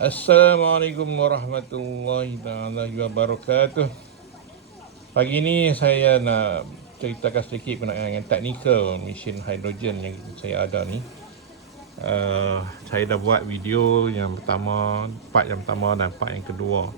Assalamualaikum warahmatullahi wabarakatuh. Pagi ni saya nak ceritakan sedikit berkenaan teknikal mesin hidrogen yang saya ada ni. Saya dah buat video yang pertama, part yang pertama dan part yang kedua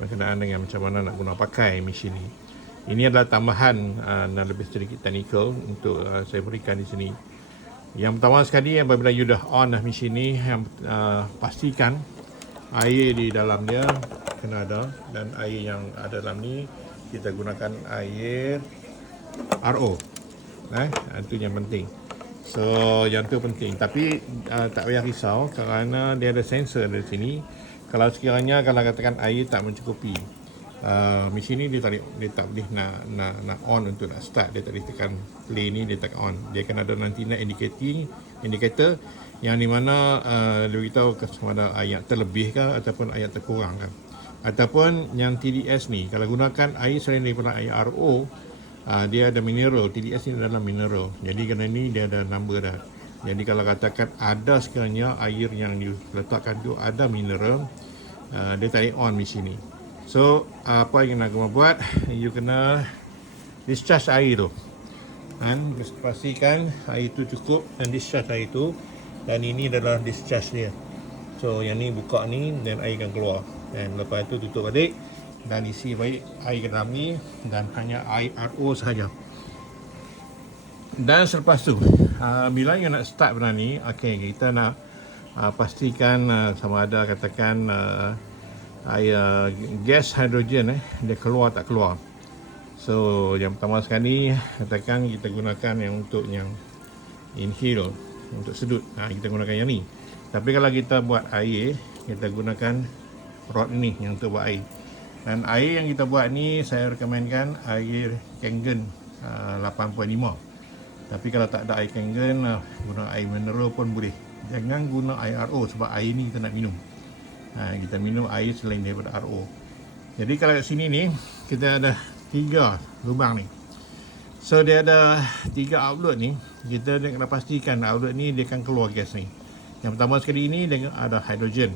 berkenaan dengan macam mana nak guna pakai mesin ni. Ini adalah tambahan dan lebih sedikit teknikal untuk saya berikan di sini. Yang pertama sekali, apabila you dah on dah mesin ni, pastikan air di dalam dia kena ada, dan air yang ada dalam ni kita gunakan air RO. Itu yang penting. So yang tu penting, tapi tak payah risau kerana dia ada sensor dari sini. Kalau sekiranya kalau katakan air tak mencukupi, mesin ni dia tak boleh nak on untuk nak start. Dia tak boleh tekan play ni, dia tekan on. Dia akan ada nanti nak indikator yang di mana dia beritahu sama ada air terlebih ke ataupun air terkurang ke. Ataupun yang TDS ni, kalau gunakan air selain daripada air RO, dia ada mineral. TDS ni adalah mineral. Jadi kerana ni dia ada number dah. Jadi kalau katakan ada sekiranya air yang diletakkan tu ada mineral, dia tak boleh on mesin ni. So apa yang nak kena buat, you kena discharge air tu, dan pastikan air tu cukup dan discharge air tu. Dan ini adalah discharge dia. So yang ni buka ni dan air akan keluar. Dan lepas tu tutup balik dan isi baik air ke dalam ni, dan hanya air RO sahaja. Dan selepas tu bila you nak start benda ni, kita nak pastikan sama ada katakan air gas hidrogen dia keluar tak keluar. So yang pertama sekali, katakan kita gunakan yang untuk yang inhale, untuk sedut, kita gunakan yang ni. Tapi kalau kita buat air, kita gunakan rod ni yang untuk buat air. Dan air yang kita buat ni, saya rekomenkan air Kangen 8.5. Tapi kalau tak ada air Kangen, guna air mineral pun boleh. Jangan guna air RO, sebab air ni kita nak minum. Kita minum air selain daripada RO. Jadi kalau kat sini ni, kita ada 3 lubang ni. So dia ada 3 outlet ni. Kita kena pastikan outlet ni dia akan keluar gas ni. Yang pertama sekali ni dia ada hidrogen.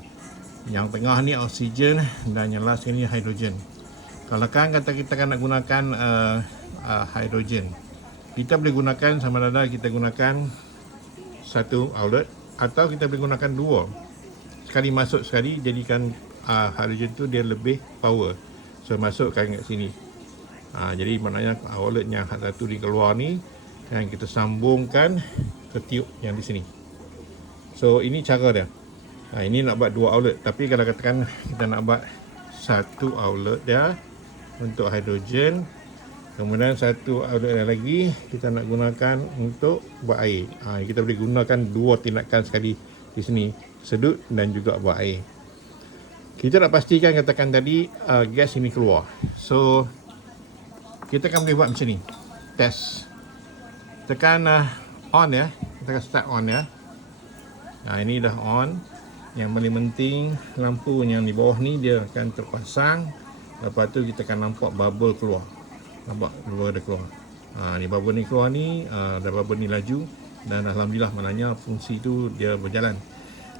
Yang tengah ni oksigen, dan yang last ni hidrogen. Kalau kan kata kita kan nak gunakan hidrogen, kita boleh gunakan sama ada kita gunakan satu outlet atau kita boleh gunakan 2. Sekali masuk sekali, jadikan hidrogen tu dia lebih power. So masukkan kat sini. Jadi maknanya outlet yang satu di keluar ni, dan kita sambungkan ke tiup yang di sini. So ini cara dia. Ini nak buat 2 outlet. Tapi kalau katakan kita nak buat satu outlet dia untuk hidrogen, kemudian satu outlet lagi kita nak gunakan untuk buat air. Kita boleh gunakan 2 tindakan sekali di sini, sedut dan juga buat air. Kita nak pastikan katakan tadi gas ini keluar. So kita akan boleh buat macam ni, test. Tekan on ya, kita akan start on ya. Ini dah on. Yang paling penting, lampu yang di bawah ni dia akan terpasang. Lepas tu kita akan nampak bubble keluar. Nampak bubble dia keluar. Ni bubble ni keluar ni, dan bubble ni laju. Dan alhamdulillah, maknanya fungsi tu dia berjalan.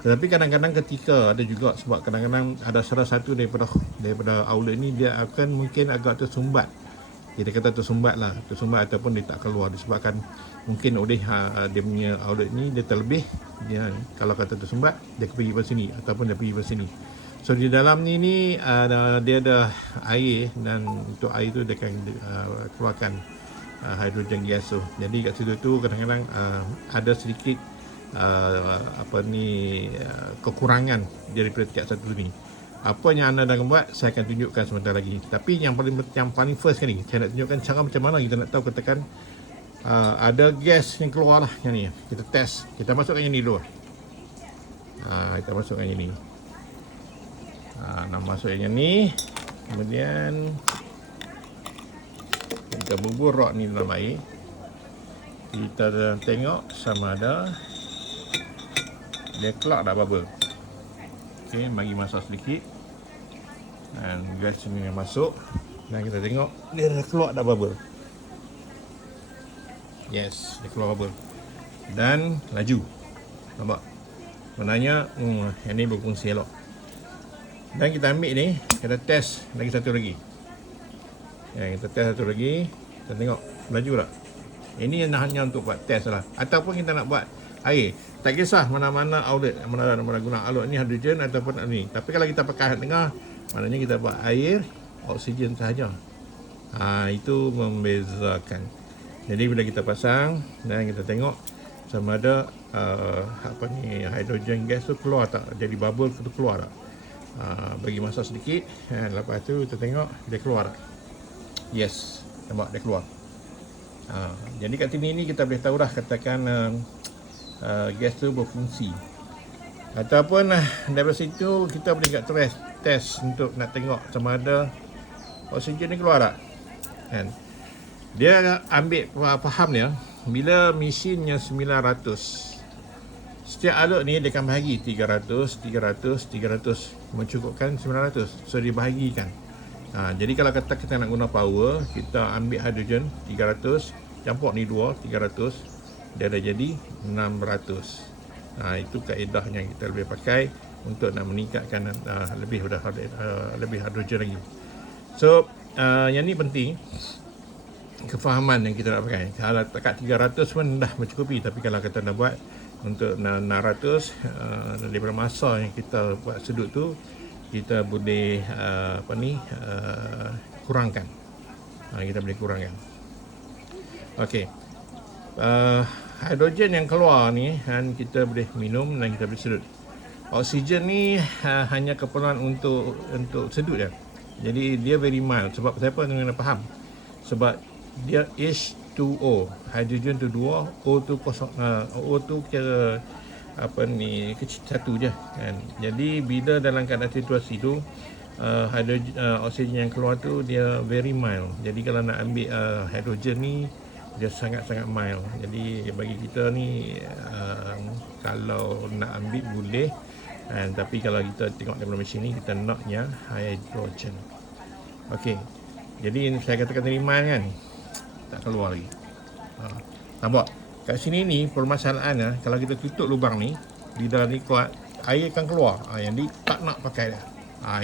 Tetapi kadang-kadang ketika ada juga, sebab kadang-kadang ada salah satu daripada outlet ni dia akan mungkin agak tersumbat. Kita kata tersumbat ataupun dia tak keluar disebabkan mungkin oleh dia punya outlet ni dia terlebih. Dia kalau kata tersumbat, dia pergi ke sini ataupun dia pergi ke sini. So di dalam ni dia ada air, dan untuk air tu dia akan keluarkan hidrogen gas tu. Jadi kat situ tu kadang-kadang ada sedikit kekurangan daripada tiap satu ni. Apa yang anda akan buat, saya akan tunjukkan sebentar lagi. Tapi yang paling first kali, saya nak tunjukkan cara macam mana kita nak tahu katakan ada gas yang keluar lah. Yang ni kita test. Kita masukkan yang ni dulu. Kita masukkan yang ni. Nak masuk yang ni. Kemudian kita bubur rod ni dalam air. Kita tengok sama ada dia keluar tak bubble. Okey, bagi masak sedikit. Dan gas ni masuk. Dan kita tengok dia dah keluar tak bubble. Yes, dia keluar bubble. Dan laju. Nampak? Sebenarnya yang ni berfungsi elok. Dan kita ambil ni, kita test lagi satu lagi. Ya, kita test satu lagi. Kita tengok laju tak. Ini hanya untuk buat test lah. Ataupun kita nak buat air. Tak kisah mana-mana outlet, mana guna outlet ni hidrogen ataupun ni. Tapi kalau kita pakai tengah, maknanya kita buat air, oksigen sahaja. Itu membezakan. Jadi bila kita pasang dan kita tengok sama ada hidrogen gas tu keluar tak, jadi bubble tu keluar tak. Bagi masa sedikit, lepas tu kita tengok dia keluar tak. Yes, nampak dia keluar. Jadi kat sini ni kita boleh tahu dah, katakan gas tu berfungsi. Ataupun daripada situ kita boleh buat test untuk nak tengok sama ada oksigen ni keluar tak. Kan? Dia ambil faham dia, bila mesinnya 900, setiap alut ni dia akan bahagi 300 mencukupkan 900. So dia bahagikan. Jadi kalau kata kita nak guna power, kita ambil hidrogen 300, campur ni 300, dia dah jadi 600. Itu kaedah yang kita boleh pakai untuk nak meningkatkan lebih hidrogen lagi. So yang ni penting, kefahaman yang kita nak pakai. Kalau dekat 300 pun dah mencukupi, tapi kalau kita nak buat untuk 600, daripada masa yang kita buat sedut tu, kita boleh kurangkan. Kita boleh kurangkan. Okey. Hidrogen yang keluar ni kita boleh minum dan kita boleh sedut. Oksigen ni hanya keperluan untuk sedut je. Jadi dia very mild. Sebab siapa yang nak faham? Sebab dia H2O, hidrogen tu 2, O tu kosong, O tu kira kecil satu je kan. Jadi bila dalam keadaan situasi tu oksigen yang keluar tu dia very mild. Jadi kalau nak ambil hidrogen ni dia sangat-sangat mild. Jadi bagi kita ni kalau nak ambil boleh, tapi kalau kita tengok dalam mesin ni kita naknya hidrogen. Okey. Jadi saya katakan tadi mild kan, tak keluar lagi. Nampak? Kat sini ni permasalahannya, kalau kita tutup lubang ni, di dalam ni kuat, air akan keluar. Yang ni tak nak pakai dah.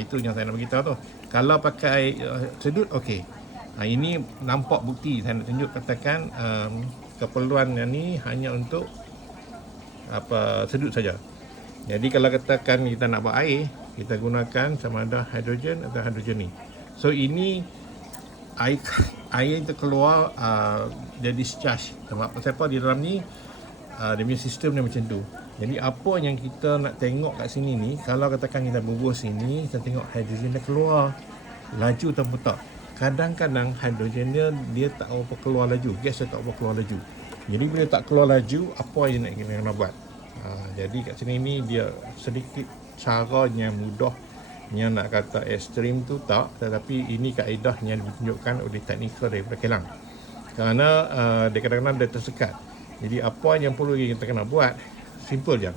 Itu yang saya nak beritahu tu. Kalau pakai sedut, okey. Ini nampak bukti saya nak tunjuk, katakan keperluan yang ni hanya untuk sedut saja. Jadi kalau katakan kita nak buat air, kita gunakan sama ada hidrogen atau hidrogen ni. So ini air itu keluar dia discharge. Sebab apa di dalam ni dia punya sistem dia macam tu. Jadi apa yang kita nak tengok kat sini ni, kalau katakan kita bubuh sini, kita tengok hidrogen dia keluar laju atau tak. Kadang-kadang hidrogen dia tak apa keluar laju, gas dia tak apa keluar laju. Jadi bila tak keluar laju, apa yang nak buat? Jadi kat sini ni dia sedikit caranya mudah, yang nak kata ekstrim tu tak, tetapi ini kaedah yang ditunjukkan oleh teknikal daripada kilang. Kerana dia kadang-kadang dia tersekat. Jadi apa yang perlu kita kena buat, simple je.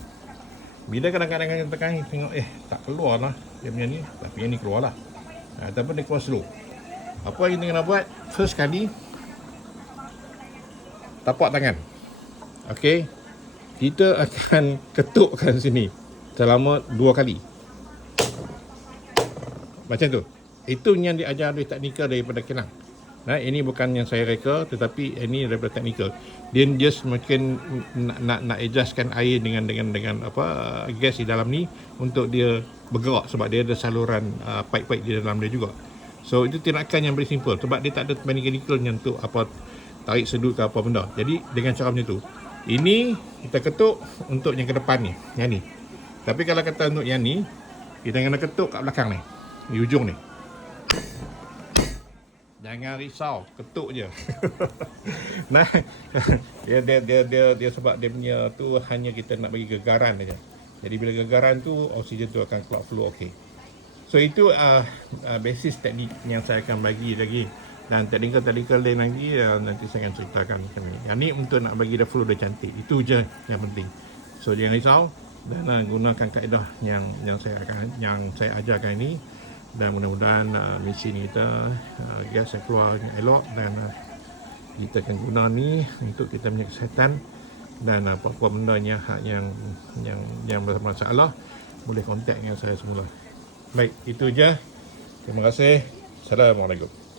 Bila kadang-kadang kita tengok tak keluar lah dia punya ni, tapi yang ni keluar lah. Ataupun dia keluar slow. Apa yang kita kena buat, first kali tapak tangan. Okey, kita akan ketukkan sini selama 2 kali. Macam tu. Itu yang diajar oleh teknikal daripada kilang. Ini bukan yang saya reka, tetapi ini daripada teknikal. Dia just mungkin nak adjustkan air dengan gas di dalam ni untuk dia bergerak, sebab dia ada saluran pipe-pipe di dalam dia juga. So itu tindakan yang very simple, sebab dia tak ada mechanical yang untuk tarik sedut ke apa benda. Jadi dengan cara macam tu, ini kita ketuk untuk yang ke depan ni, yang ni. Tapi kalau kata untuk yang ni, kita kena ketuk kat belakang ni, di ujung ni. Jangan risau, ketuk je. Nah, dia sebab dia punya tu hanya kita nak bagi gegaran saja. Jadi bila gegaran tu, oksigen tu akan keluar flow okey. So itu basis teknik yang saya akan bagi lagi. Dan teknikal lain lagi nanti saya akan ceritakan macam ni. Yang ni untuk nak bagi dia flow dia cantik. Itu je yang penting. So jangan risau dan gunakan kaedah yang saya ajarkan ini. Dan mudah-mudahan mesin kita gas yang keluar elok, dan kita akan guna ni untuk kita punya kesihatan. Dan apa-apa benda yang bermasalah boleh kontak dengan saya semula. Baik, itu je. Terima kasih. Assalamualaikum.